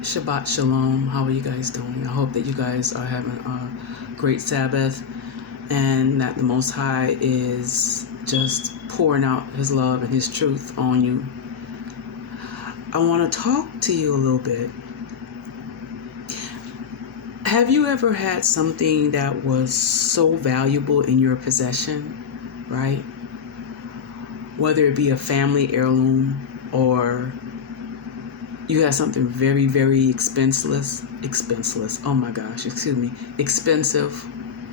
Shabbat Shalom. How are you guys doing? I hope that you guys are having a great Sabbath and that the Most High is just pouring out His love and His truth on you. I want to talk to you a little bit. Have you ever had something that was so valuable in your possession, right? Whether it be a family heirloom or you had something very, very expensive.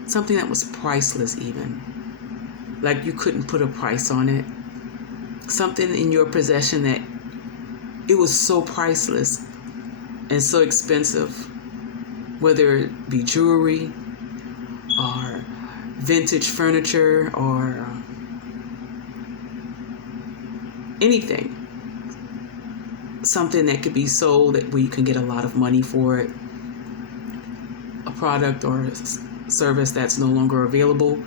Something that was priceless even. Like you couldn't put a price on it. Something in your possession that it was so priceless and so expensive. Whether it be jewelry or vintage furniture or anything. Something that could be sold where you can get a lot of money for it. A product or a service that's no longer available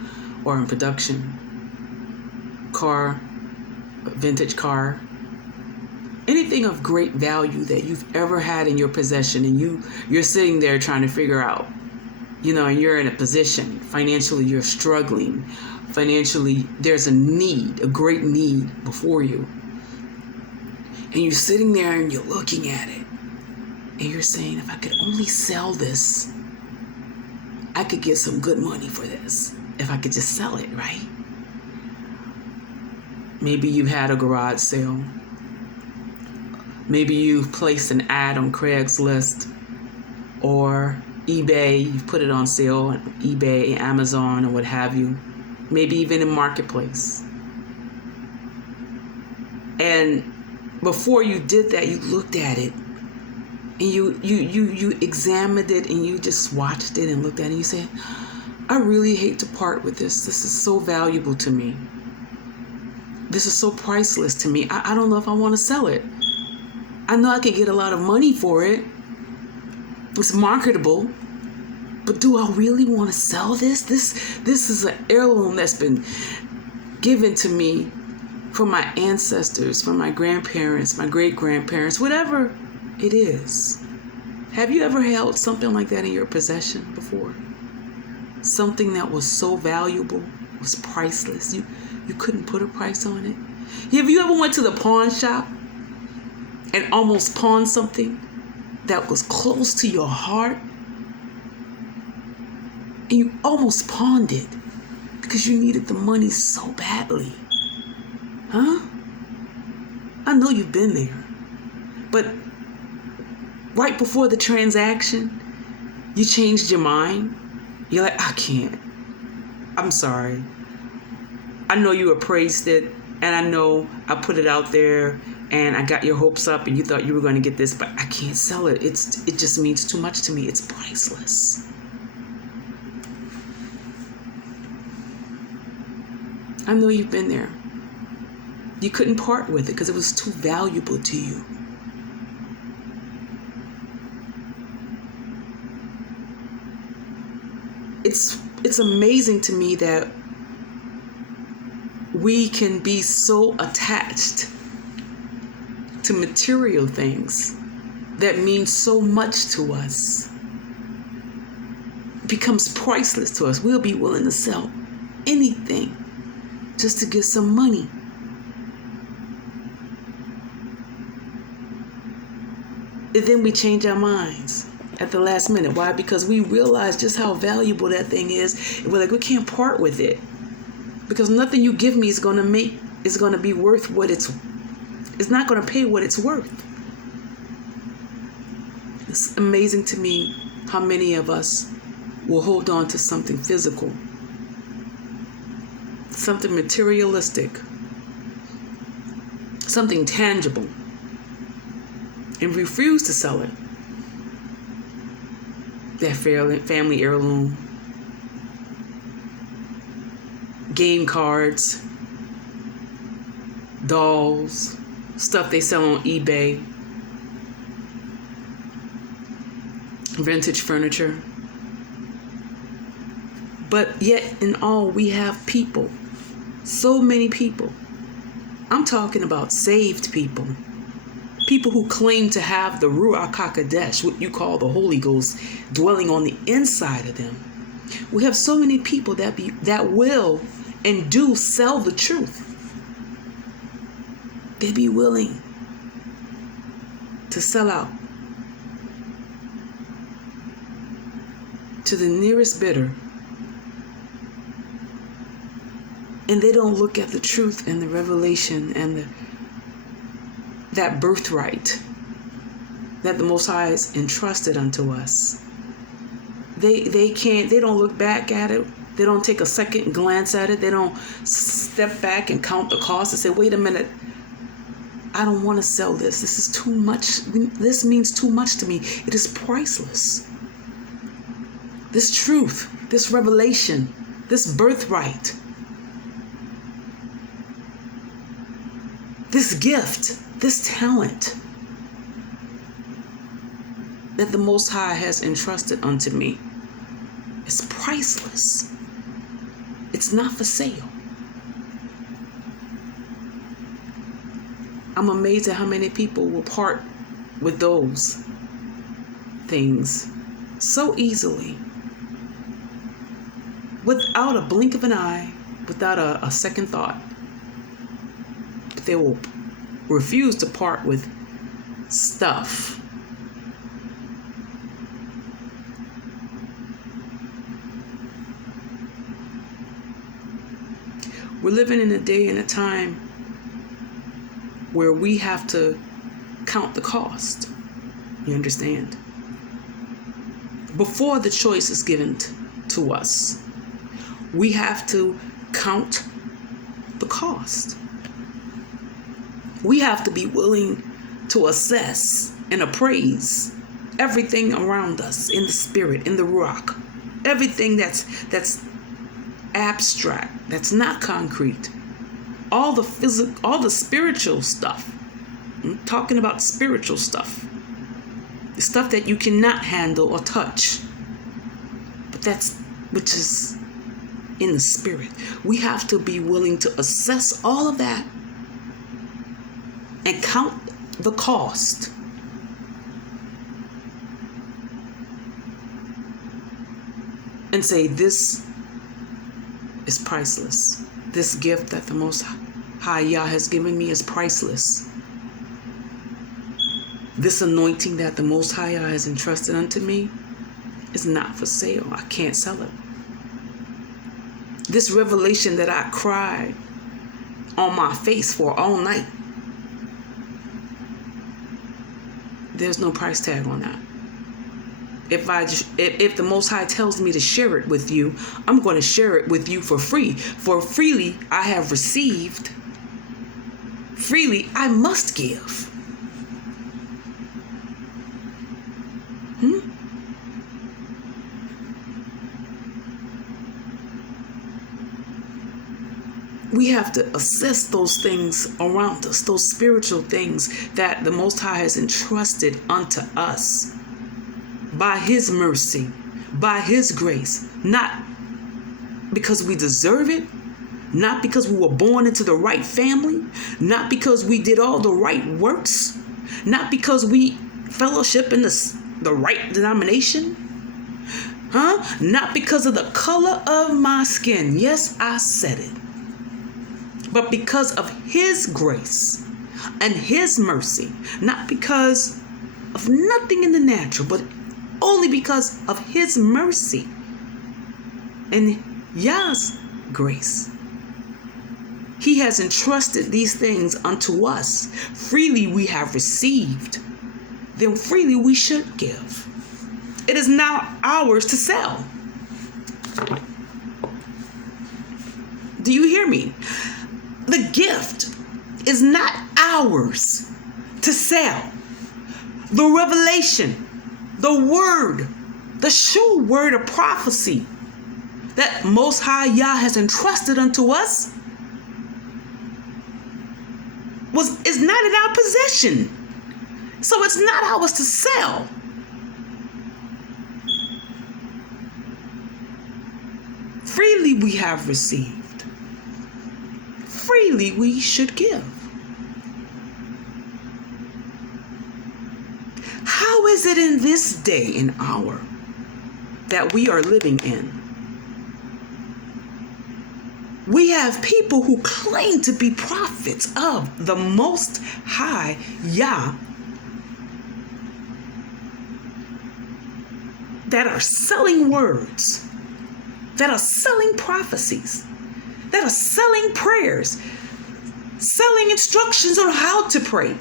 or in production. Car, a vintage car. Anything of great value that you've ever had in your possession and you're sitting there trying to figure out, and you're in a position, financially you're struggling. Financially, there's a need, a great need before you. And you're sitting there and you're looking at it. And you're saying, if I could only sell this, I could get some good money for this. If I could just sell it, right? Maybe you've had a garage sale. Maybe you've placed an ad on Craigslist or eBay. You've put it on sale on eBay, Amazon, or what have you. Maybe even in Marketplace. And before you did that, you looked at it and you examined it and you just watched it and looked at it and you said, I really hate to part with this. This is so valuable to me. This is so priceless to me. I don't know if I want to sell it. I know I could get a lot of money for it. It's marketable. But do I really want to sell this? This is an heirloom that's been given to me from my ancestors, from my grandparents, my great-grandparents, whatever it is. Have you ever held something like that in your possession before? Something that was so valuable, was priceless. You couldn't put a price on it. Have you ever went to the pawn shop and almost pawned something that was close to your heart? And you almost pawned it because you needed the money so badly. Huh? I know you've been there. But right before the transaction, you changed your mind. You're like, I can't. I'm sorry. I know you appraised it, and I know I put it out there, and I got your hopes up, and you thought you were going to get this, but I can't sell it. It just means too much to me. It's priceless. I know you've been there. You couldn't part with it because it was too valuable to you. It's amazing to me that we can be so attached to material things that mean so much to us. It becomes priceless to us. We'll be willing to sell anything just to get some money. And then we change our minds at the last minute. Why? Because we realize just how valuable that thing is. And we're like, we can't part with it. Because nothing you give me is going to be worth what it's not going to pay what it's worth. It's amazing to me how many of us will hold on to something physical, something materialistic, something tangible, and refuse to sell it. That family heirloom, game cards, dolls, stuff they sell on eBay, vintage furniture. But yet in all, we have people, so many people. I'm talking about saved people. people who claim to have the Ruach HaKodesh, what you call the Holy Ghost, dwelling on the inside of them. We have so many people that will and do sell the truth. They be willing to sell out to the nearest bidder. And they don't look at the truth and the revelation and that birthright that the Most High has entrusted unto us. They don't look back at it. They don't take a second glance at it. They don't step back and count the cost and say, wait a minute, I don't want to sell this. This is too much. This means too much to me. It is priceless. This truth, this revelation, this birthright, this gift, this talent that the Most High has entrusted unto me is priceless. It's not for sale. I'm amazed at how many people will part with those things so easily, without a blink of an eye, without a second thought. They will refuse to part with stuff. We're living in a day and a time where we have to count the cost. You understand? Before the choice is given to us, we have to count the cost. We have to be willing to assess and appraise everything around us in the spirit, in the Ruach. Everything that's abstract, that's not concrete. All the physical, all the spiritual stuff. I'm talking about spiritual stuff. The stuff that you cannot handle or touch. But which is in the spirit. We have to be willing to assess all of that and count the cost. And say, this is priceless. This gift that the Most High Yah has given me is priceless. This anointing that the Most High Yah has entrusted unto me is not for sale. I can't sell it. This revelation that I cried on my face for all night, there's no price tag on that. If the Most High tells me to share it with you, I'm going to share it with you for free. For freely I have received, freely I must give. We have to assess those things around us, those spiritual things that the Most High has entrusted unto us by His mercy, by His grace, not because we deserve it, not because we were born into the right family, not because we did all the right works, not because we fellowship in the right denomination, not because of the color of my skin. Yes, I said it. But because of His grace and His mercy, not because of nothing in the natural, but only because of His mercy and Yah's grace. He has entrusted these things unto us. Freely we have received, then freely we should give. It is now ours to sell. Do you hear me? The gift is not ours to sell. The revelation, the word, the sure word of prophecy that Most High Yah has entrusted unto us is not in our possession. So it's not ours to sell. Freely we have received. Freely we should give. is it in this day and hour that we are living in? We have people who claim to be prophets of the Most High Yah that are selling words, that are selling prophecies, that are selling prayers, selling instructions on how to pray.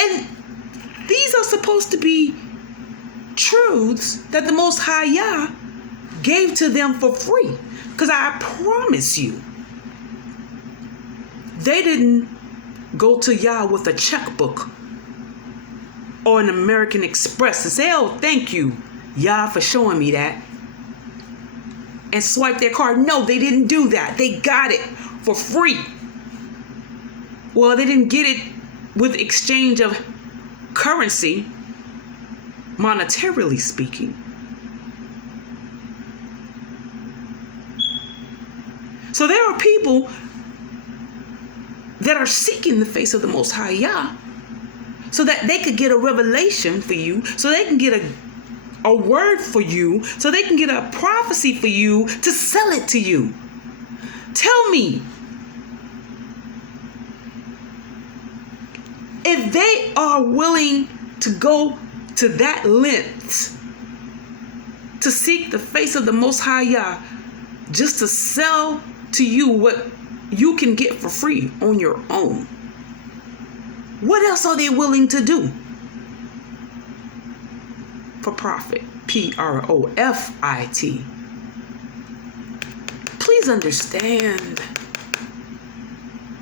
And these are supposed to be truths that the Most High Yah gave to them for free. Because I promise you, they didn't go to Yah with a checkbook or an American Express and say, oh, thank you, Yah, for showing me that, and swipe their card. No, they didn't do that. They got it for free. Well, they didn't get it with exchange of currency, monetarily speaking. So there are people that are seeking the face of the Most High Yah so that they could get a revelation for you, so they can get a word for you, so they can get a prophecy for you to sell it to you. Tell me, if they are willing to go to that length to seek the face of the Most High Yah just to sell to you what you can get for free on your own, what else are they willing to do for profit? Profit. Please understand,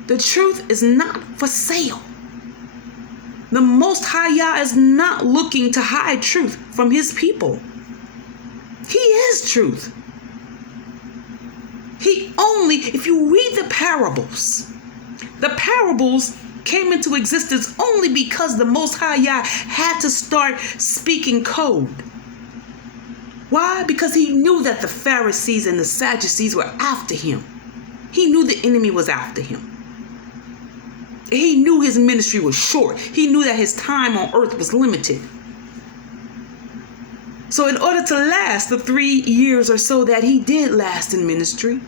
the truth is not for sale. The Most High Yah is not looking to hide truth from his people. He is truth. He only, if you read the parables came into existence only because the Most High Yah had to start speaking code. Why? Because he knew that the Pharisees and the Sadducees were after him. He knew the enemy was after him. He knew his ministry was short. He knew that his time on earth was limited. So in order to last the 3 years or so that he did last in ministry,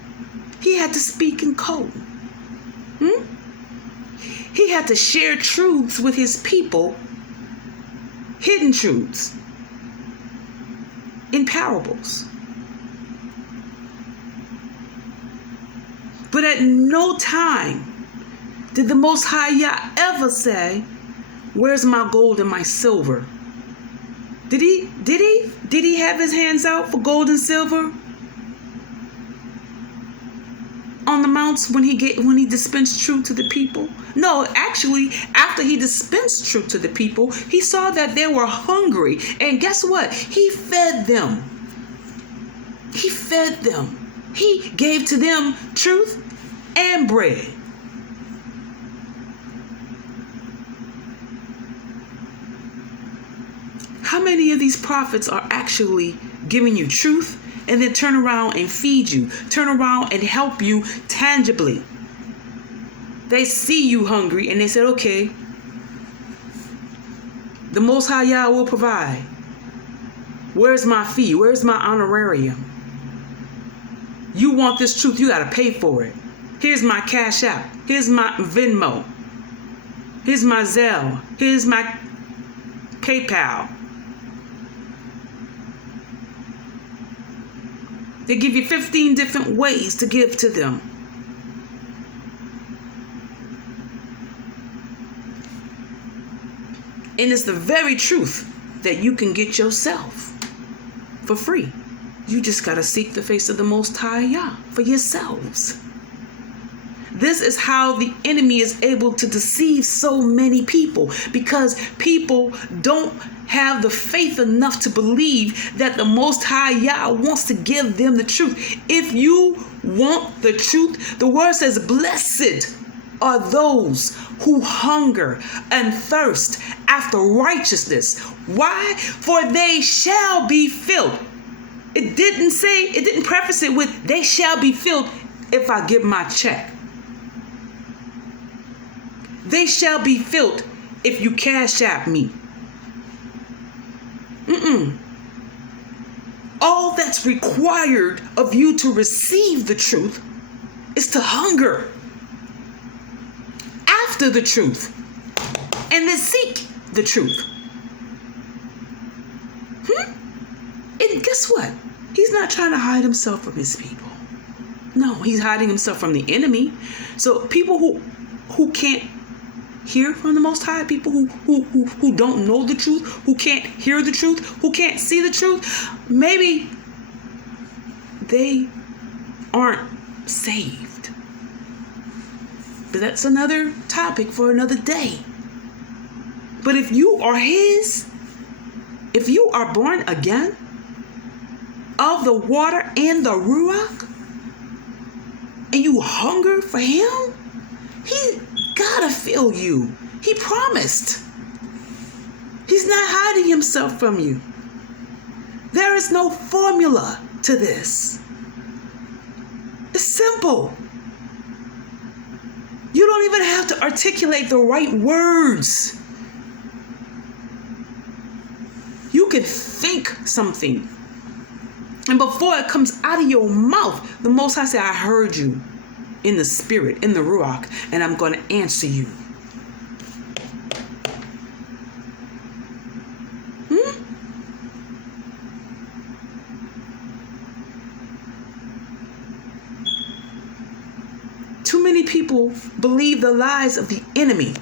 he had to speak in code. He had to share truths with his people, hidden truths, in parables. But at no time did the Most High Yah ever say, where's my gold and my silver? Did he have his hands out for gold and silver on the mounts when he dispensed truth to the people? No, actually, after he dispensed truth to the people, he saw that they were hungry. And guess what? He fed them. He fed them. He gave to them truth and bread. How many of these prophets are actually giving you truth and then turn around and feed you, turn around and help you tangibly? They see you hungry and they said, okay, the Most High Yah will provide. Where's my fee? Where's my honorarium? You want this truth, you got to pay for it. Here's my Cash App. Here's my Venmo. Here's my Zelle. Here's my PayPal. They give you 15 different ways to give to them. And it's the very truth that you can get yourself for free. You just got to seek the face of the Most High Yah for yourselves. This is how the enemy is able to deceive so many people, because people don't have the faith enough to believe that the Most High Yah wants to give them the truth. If you want the truth, the word says, blessed are those who hunger and thirst after righteousness. Why? For they shall be filled. It didn't preface it with, they shall be filled if I give my check. They shall be filled if you cash app me. All that's required of you to receive the truth is to hunger after the truth and then seek the truth. And guess what? He's not trying to hide himself from his people. No, he's hiding himself from the enemy. So people who can't hear from the Most High, people who don't know the truth, who can't hear the truth, who can't see the truth, maybe they aren't saved. But that's another topic for another day. But if you are his, if you are born again of the water and the Ruach, and you hunger for him, he gotta fill you. He promised. He's not hiding himself from you. There is no formula to this. It's simple. You don't even have to articulate the right words. You can think something, and before it comes out of your mouth, the Most High said, I heard you in the spirit, in the Ruach, and I'm going to answer you. Too many people believe the lies of the enemy,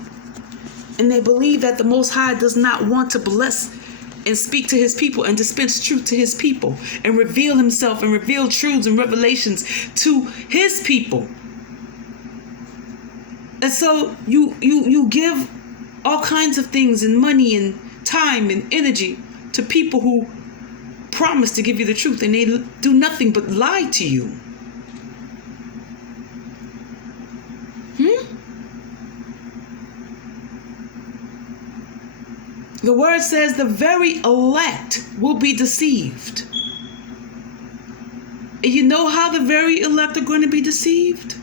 and they believe that the Most High does not want to bless and speak to his people and dispense truth to his people and reveal himself and reveal truths and revelations to his people. And so you give all kinds of things and money and time and energy to people who promise to give you the truth, and they do nothing but lie to you. The word says the very elect will be deceived. And you know how the very elect are going to be deceived?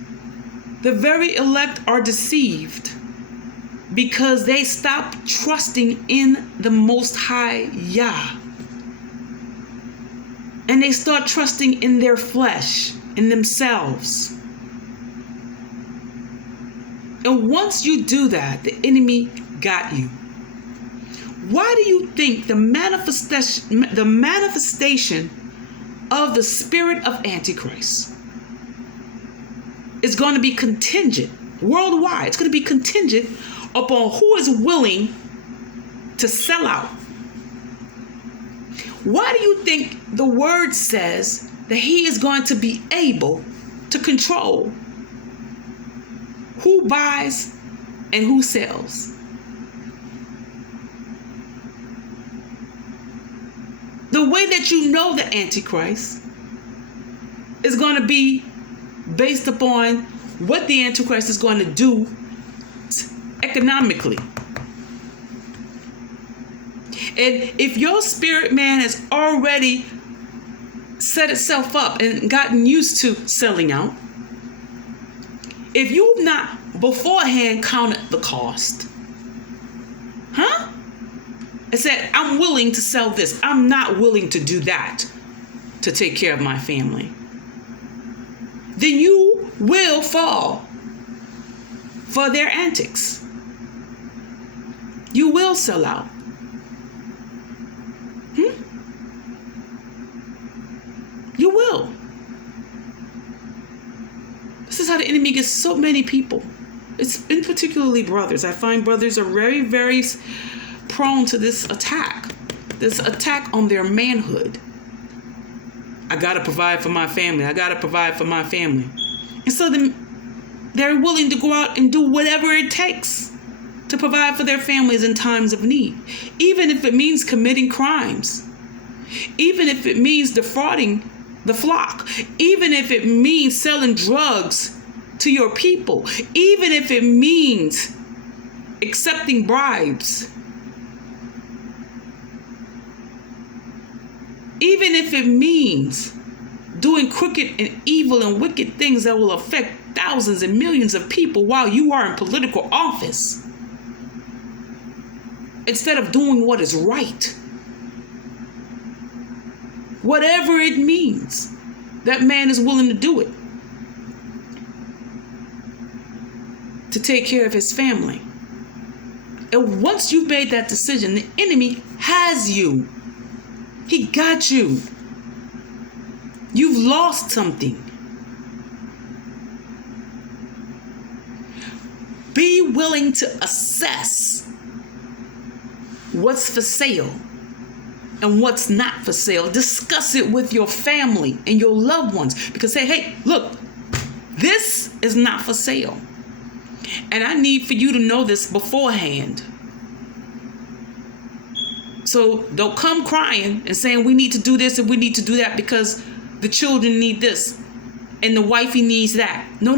The very elect are deceived because they stop trusting in the Most High Yah. And they start trusting in their flesh, in themselves. And once you do that, the enemy got you. Why do you think the manifestation of the spirit of Antichrist is going to be contingent worldwide? It's going to be contingent upon who is willing to sell out. Why do you think the word says that he is going to be able to control who buys and who sells? The way that you know the Antichrist is going to be based upon what the Antichrist is going to do economically. And if your spirit man has already set itself up and gotten used to selling out, if you've not beforehand counted the cost, and said, I'm willing to sell this, I'm not willing to do that to take care of my family, then you will fall for their antics. You will sell out. You will. This is how the enemy gets so many people. It's in particularly brothers. I find brothers are very, very prone to this attack on their manhood. I gotta provide for my family. I gotta provide for my family. And so then they're willing to go out and do whatever it takes to provide for their families in times of need, even if it means committing crimes, even if it means defrauding the flock, even if it means selling drugs to your people, even if it means accepting bribes, even if it means doing crooked and evil and wicked things that will affect thousands and millions of people while you are in political office, instead of doing what is right. Whatever it means, that man is willing to do it to take care of his family. And once you've made that decision, the enemy has you. He got you. You've lost something. Be willing to assess what's for sale and what's not for sale. Discuss it with your family and your loved ones. Because say, hey, look, this is not for sale. And I need for you to know this beforehand. So don't come crying and saying we need to do this and we need to do that because the children need this and the wifey needs that. No.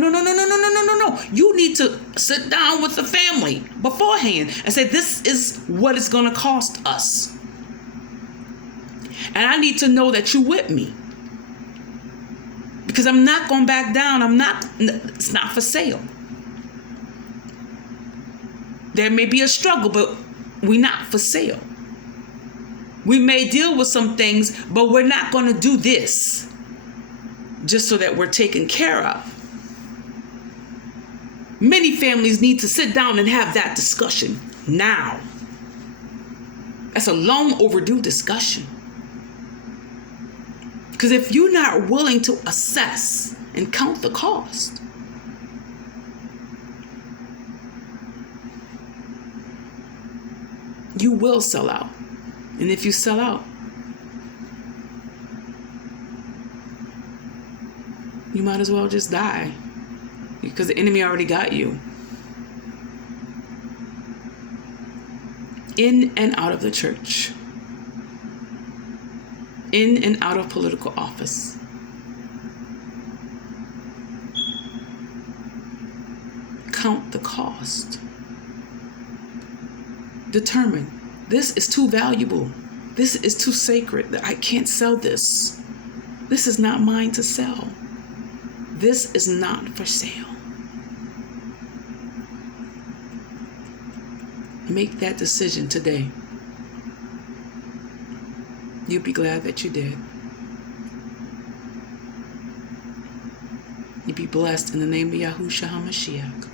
You need to sit down with the family beforehand and say, this is what it's going to cost us. And I need to know that you're with me. Because I'm not going back down. It's not for sale. There may be a struggle, but we're not for sale. We may deal with some things, but we're not going to do this just so that we're taken care of. Many families need to sit down and have that discussion now. That's a long overdue discussion. Because if you're not willing to assess and count the cost, you will sell out. And if you sell out, you might as well just die because the enemy already got you. In and out of the church. In and out of political office. Count the cost. Determine. This is too valuable. This is too sacred. I can't sell this. This is not mine to sell. This is not for sale. Make that decision today. You'll be glad that you did. You'll be blessed in the name of Yahushua HaMashiach.